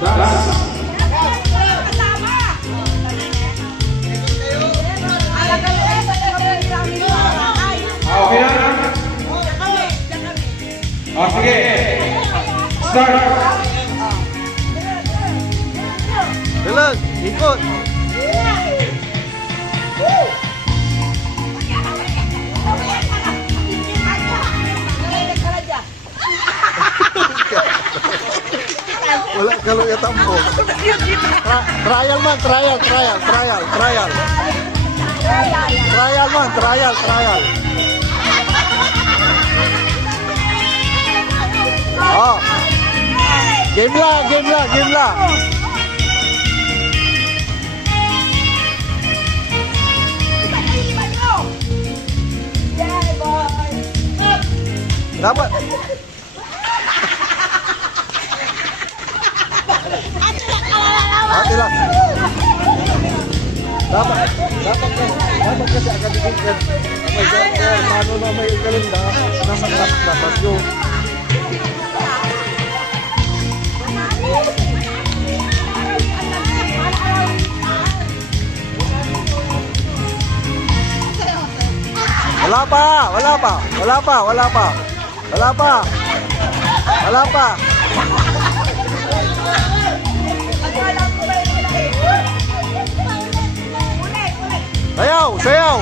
Okay na? O, sige. Start. Dalag, ikot. Wala kalau ya tampo. Trial man, trial. Trial man, trial. Oh. Game lah. Dapat. Hati lah. Dapat kasi agad dikit. May doctor, mano na may kalinda, nasa rasyo. Wala pa. Sayaw.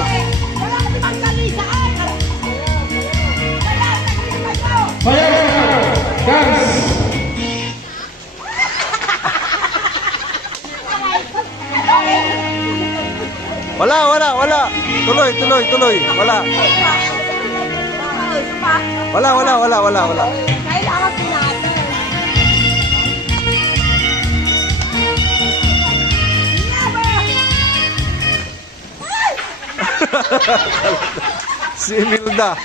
Dance. Wala. Tuloy. Wala. Kailangan pinatay. Si Milda.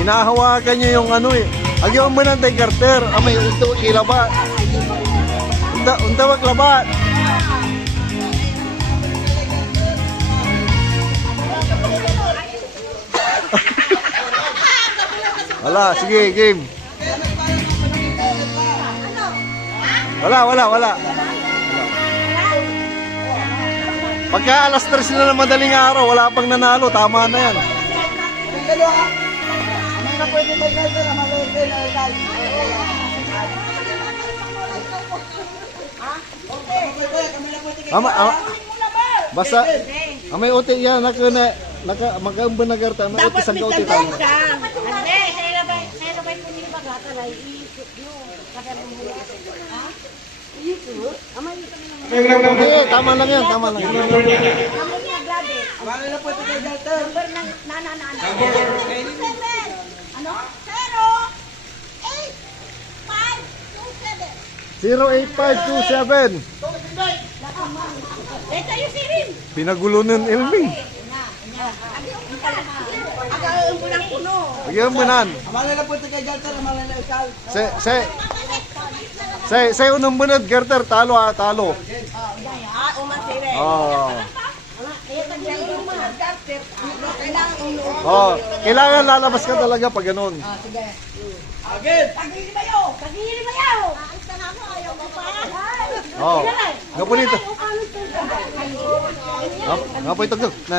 Inahawakan niyo yung ano eh. Agyaw mo ng Carter. May unta kilabat. Unta wag labat. Wala, sige, game. Wala. Pagka alas 3 na ng madaling araw, wala pang nanalo, tama na yan. Basta may uti yan magkaumba na garta may uti sang kauti tayo. Tama lang yan. Ano? 08527. Pinagulo ng Elming. Agyan Say unang bunad Gerter talo. Kailangan lalabas ka talaga pag ganun. Gapo dito. Gapo ito. Na.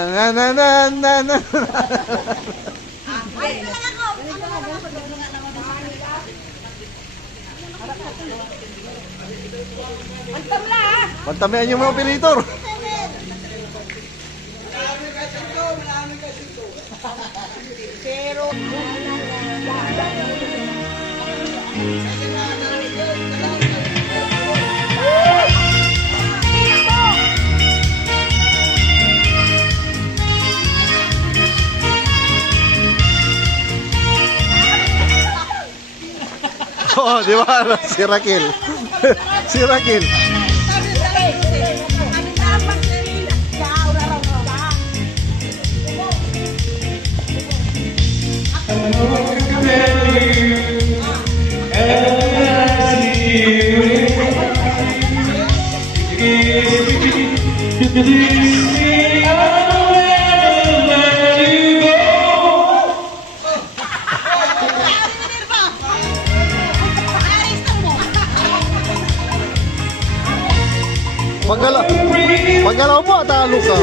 Pantamihan yung mga operator. Pero Oh, di ba? Si Raquel. Si Raquel. nanalo ka.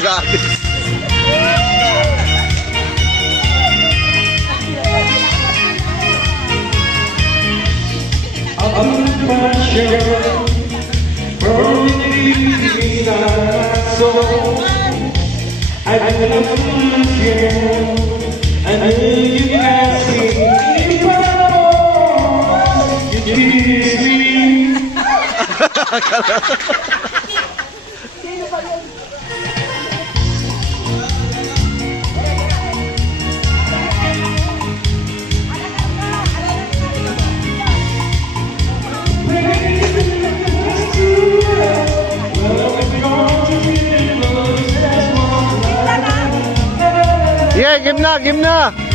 Grabe. Yeah, game na, game na.